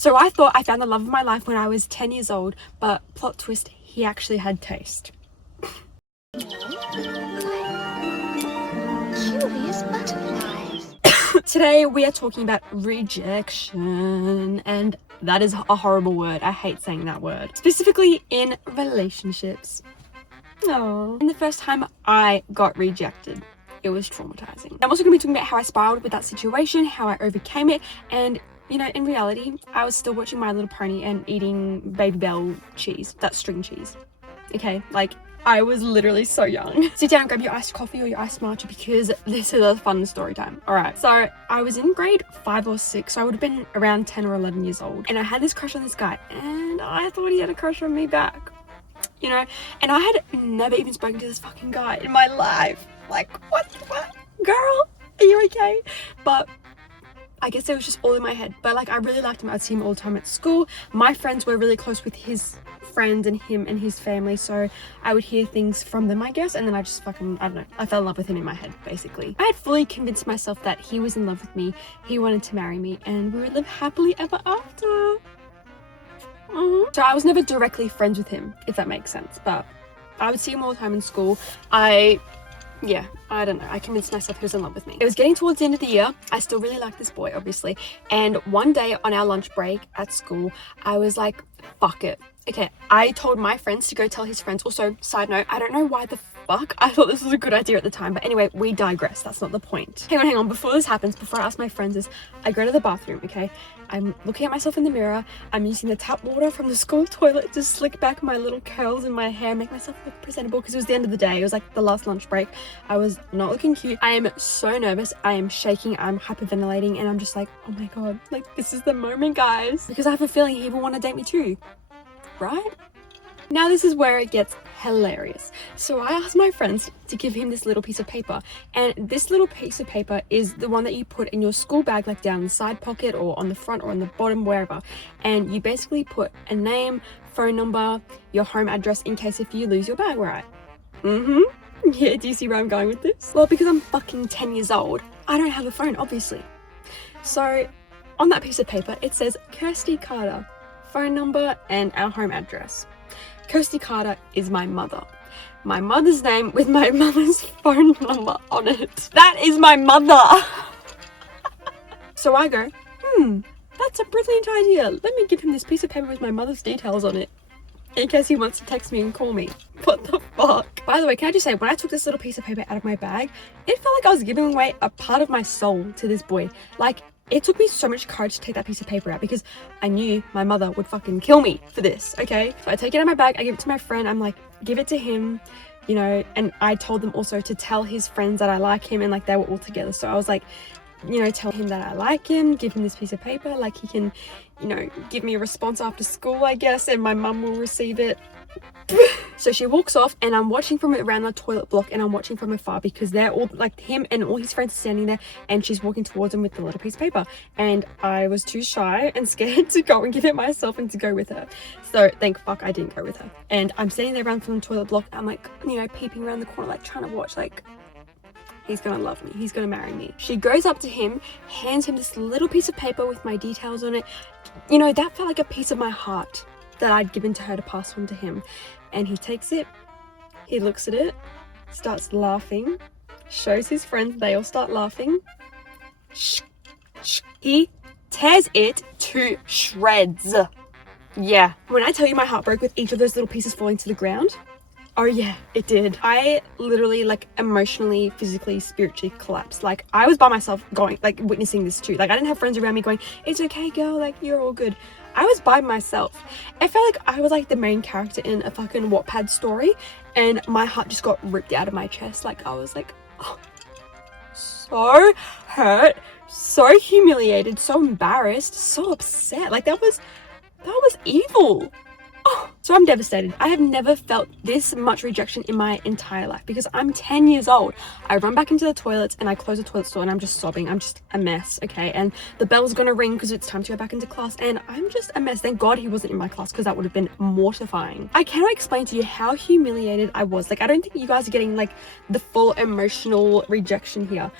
So I thought I found the love of my life when I was 10 years old, but plot twist, he actually had taste. Curious butterflies. Today we are talking about rejection, and that is a horrible word. I hate saying that word, specifically in relationships. Oh. And the first time I got rejected, it was traumatizing. I'm also going to be talking about how I spiraled with that situation, how I overcame it, and you know, in reality, I was still watching My Little Pony and eating Baby Bell cheese, that string cheese. Okay, like, I was literally so young. Sit down, grab your iced coffee or your iced matcha because this is a fun story time. All right, so I was in grade 5 or 6, so I would have been around 10 or 11 years old. And I had this crush on this guy, and I thought he had a crush on me back, you know? And I had never even spoken to this fucking guy in my life. Like, what the fuck? Girl, are you okay? But I guess it was just all in my head. But like, I really liked him. I'd see him all the time at school. My friends were really close with his friends and him and his family, so I would hear things from them, I guess, and then I just fucking, I don't know, I fell in love with him in my head, basically. I had fully convinced myself that he was in love with me, he wanted to marry me, and we would live happily ever after. So I was never directly friends with him, if that makes sense, but I would see him all the time in school. Yeah, I don't know, I convinced myself he was in love with me. It was getting towards the end of the year. I still really liked this boy, obviously, and one day on our lunch break at school, I was like, fuck it. Okay, I told my friends to go tell his friends. Also, side note, I don't know why the fuck I thought this was a good idea at the time, but anyway, we digress. That's not the point. Hang on, before this happens, before I ask my friends this, I go to the bathroom, okay? I'm looking at myself in the mirror. I'm using the tap water from the school toilet to slick back my little curls in my hair, make myself look presentable, because it was the end of the day. It was like the last lunch break. I was not looking cute. I am so nervous. I am shaking. I'm hyperventilating, and I'm just like, oh my god, like, this is the moment, guys. Because I have a feeling he will want to date me too, right? Now this is where it gets hilarious. So I asked my friends to give him this little piece of paper, and this little piece of paper is the one that you put in your school bag, like down the side pocket or on the front or on the bottom, wherever, and you basically put a name, phone number, your home address in case if you lose your bag, right? Yeah, do you see where I'm going with this? Well, because I'm fucking 10 years old, I don't have a phone, obviously. So on that piece of paper, it says Kirsty Carter, phone number and our home address. Kirsty Carter is my mother. My mother's name with my mother's phone number on it. That is my mother. So I go, that's a brilliant idea. Let me give him this piece of paper with my mother's details on it, in case he wants to text me and call me. What the fuck? By the way, can I just say, when I took this little piece of paper out of my bag, it felt like I was giving away a part of my soul to this boy. Like, it took me so much courage to take that piece of paper out because I knew my mother would fucking kill me for this, okay? So I take it out of my bag, I give it to my friend, I'm like, give it to him, you know, and I told them also to tell his friends that I like him, and like they were all together. So I was like, you know, tell him that I like him, give him this piece of paper, like he can, you know, give me a response after school, I guess, and my mum will receive it. So she walks off, and I'm watching from around the toilet block, and I'm watching from afar because they're all, like, him and all his friends are standing there, and she's walking towards him with the little piece of paper, and I was too shy and scared to go and give it myself and to go with her. So thank fuck I didn't go with her. And I'm standing there around from the toilet block, I'm like, you know, peeping around the corner, like trying to watch, like, he's gonna love me, he's gonna marry me. She goes up to him, hands him this little piece of paper with my details on it. You know, that felt like a piece of my heart that I'd given to her to pass on to him. And he takes it, he looks at it, starts laughing, shows his friends, they all start laughing. He tears it to shreds. Yeah. When I tell you my heart broke with each of those little pieces falling to the ground, oh yeah, it did. I literally, like, emotionally, physically, spiritually collapsed. Like, I was by myself going, like, witnessing this too. Like, I didn't have friends around me going, it's okay, girl, like, you're all good. I was by myself. I felt like I was like the main character in a fucking Wattpad story, and my heart just got ripped out of my chest. Like, I was like, oh, so hurt, so humiliated, so embarrassed, so upset. Like, that was evil. Oh, so I'm devastated. I have never felt this much rejection in my entire life because I'm 10 years old. I run back into the toilets and I close the toilet door and I'm just sobbing. I'm just a mess, okay? And the bell's gonna ring because it's time to go back into class, and I'm just a mess. Thank God he wasn't in my class because that would have been mortifying. I cannot explain to you how humiliated I was. Like, I don't think you guys are getting like the full emotional rejection here.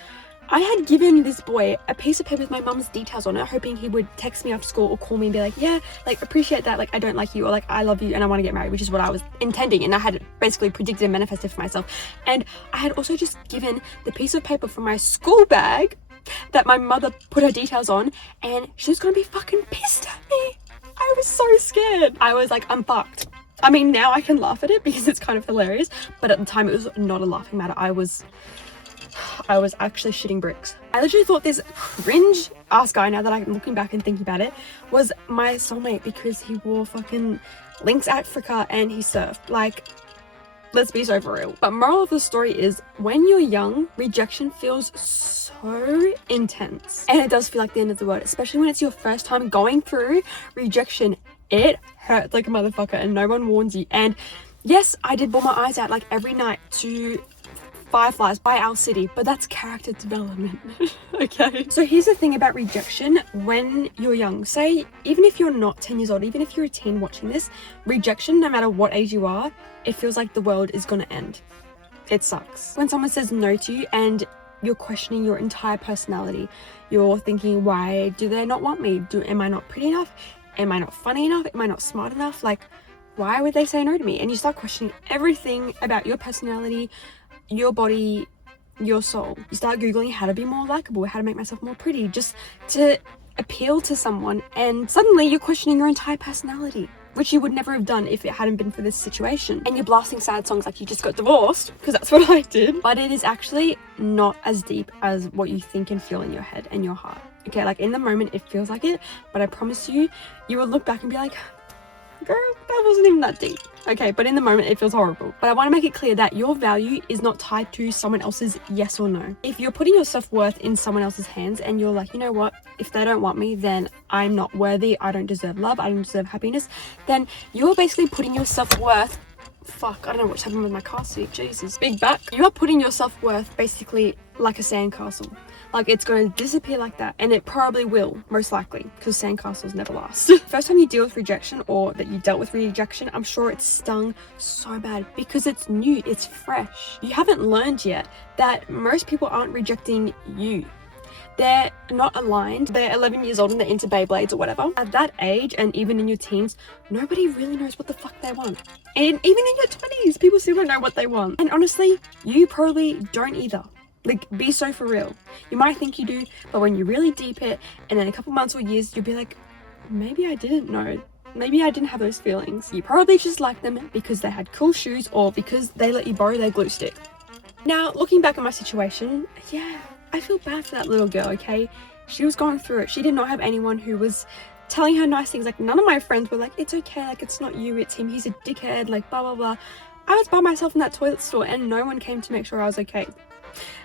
I had given this boy a piece of paper with my mum's details on it, hoping he would text me after school or call me and be like, yeah, like, appreciate that, like, I don't like you, or like, I love you and I want to get married, which is what I was intending, and I had basically predicted and manifested for myself. And I had also just given the piece of paper from my school bag that my mother put her details on, and she was gonna be fucking pissed at me. I was so scared. I was like, I'm fucked. I mean, now I can laugh at it because it's kind of hilarious, but at the time it was not a laughing matter. I was actually shitting bricks. I literally thought this cringe ass guy, now that I'm looking back and thinking about it, was my soulmate because he wore fucking Lynx Africa and he surfed. Like, let's be so for real. But moral of the story is, when you're young, rejection feels so intense. And it does feel like the end of the world, especially when it's your first time going through rejection. It hurts like a motherfucker and no one warns you. And yes, I did bawl my eyes out like every night to Fireflies by Owl City, but that's character development. Okay, so here's the thing about rejection. When you're young, say even if you're not 10 years old, even if you're a teen watching this, rejection, no matter what age you are, it feels like the world is gonna end. It sucks when someone says no to you and you're questioning your entire personality. You're thinking, why do they not want me? Am I not pretty enough? Am I not funny enough? Am I not smart enough? Like, why would they say no to me? And you start questioning everything about your personality, your body, your soul. You start Googling how to be more likable, how to make myself more pretty, just to appeal to someone, and suddenly you're questioning your entire personality, which you would never have done if it hadn't been for this situation. And you're blasting sad songs like you just got divorced, because that's what I did. But it is actually not as deep as what you think and feel in your head and your heart. Okay, like in the moment it feels like it, but I promise you, you will look back and be like, girl, that wasn't even that deep. Okay, but in the moment it feels horrible. But I want to make it clear that your value is not tied to someone else's yes or no. If you're putting your self-worth in someone else's hands and you're like, you know what, if they don't want me, then I'm not worthy, I don't deserve love, I don't deserve happiness, then you're basically putting your self-worth, fuck, I don't know what's happening with my car seat, Jesus, big back. You are putting your self-worth basically like a sandcastle. Like, it's going to disappear like that, and it probably will, most likely, because sandcastles never last. First time you deal with rejection, or that you dealt with rejection, I'm sure it stung so bad because it's new, it's fresh. You haven't learned yet that most people aren't rejecting you. They're not aligned. They're 11 years old and they're into Beyblades or whatever. At that age, and even in your teens, nobody really knows what the fuck they want. And even in your 20s, people still don't know what they want. And honestly, you probably don't either. Like, be so for real. You might think you do, but when you really deep it, and in a couple months or years, you'll be like, maybe I didn't know. Maybe I didn't have those feelings. You probably just liked them because they had cool shoes or because they let you borrow their glue stick. Now, looking back at my situation, yeah, I feel bad for that little girl, okay? She was going through it. She did not have anyone who was telling her nice things. Like, none of my friends were like, it's okay, like, it's not you, it's him, he's a dickhead, like, blah, blah, blah. I was by myself in that toilet store and no one came to make sure I was okay.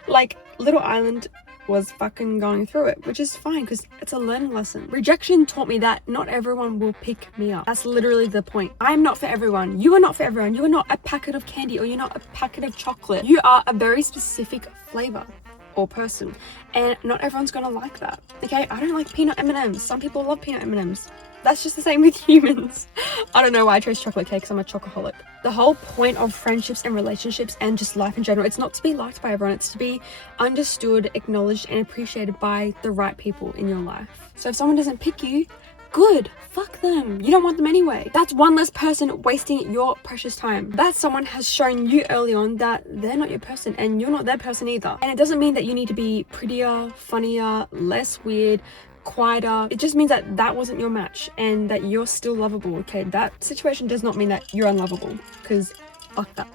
Like, Little Island was fucking going through it, which is fine because it's a learning lesson. Rejection taught me that not everyone will pick me up. That's literally the point. I'm not for everyone. You are not for everyone. You are not a packet of candy, or you're not a packet of chocolate. You are a very specific flavor or person, and not everyone's gonna like that. Okay, I don't like peanut M&Ms. Some people love peanut M&Ms. That's just the same with humans. I don't know why I chose chocolate cake because I'm a chocoholic. The whole point of friendships and relationships and just life in general, it's not to be liked by everyone, it's to be understood, acknowledged, and appreciated by the right people in your life. So if someone doesn't pick you, good, fuck them. You don't want them anyway. That's one less person wasting your precious time. That someone has shown you early on that they're not your person and you're not their person either. And it doesn't mean that you need to be prettier, funnier, less weird, quieter. It just means that that wasn't your match and that you're still lovable, okay? That situation does not mean that you're unlovable, because fuck that.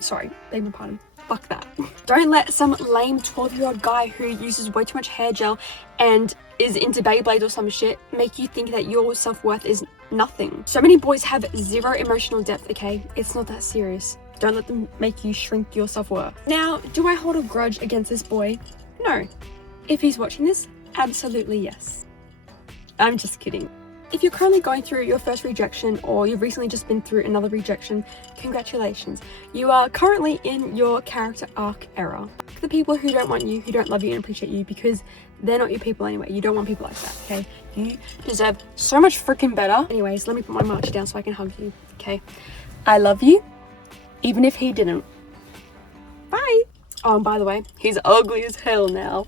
Sorry, beg my pardon. Fuck that. Don't let some lame 12-year-old guy who uses way too much hair gel and is into Beyblade or some shit make you think that your self-worth is nothing. So many boys have zero emotional depth, okay? It's not that serious. Don't let them make you shrink your self-worth. Now, do I hold a grudge against this boy? No. If he's watching this, absolutely yes. I'm just kidding. If you're currently going through your first rejection, or you've recently just been through another rejection, congratulations. You are currently in your character arc era. The people who don't want you, who don't love you and appreciate you, because they're not your people anyway. You don't want people like that, okay? You deserve so much freaking better. Anyways, let me put my march down so I can hug you, okay? I love you, even if he didn't. Bye! Oh, and by the way, he's ugly as hell now.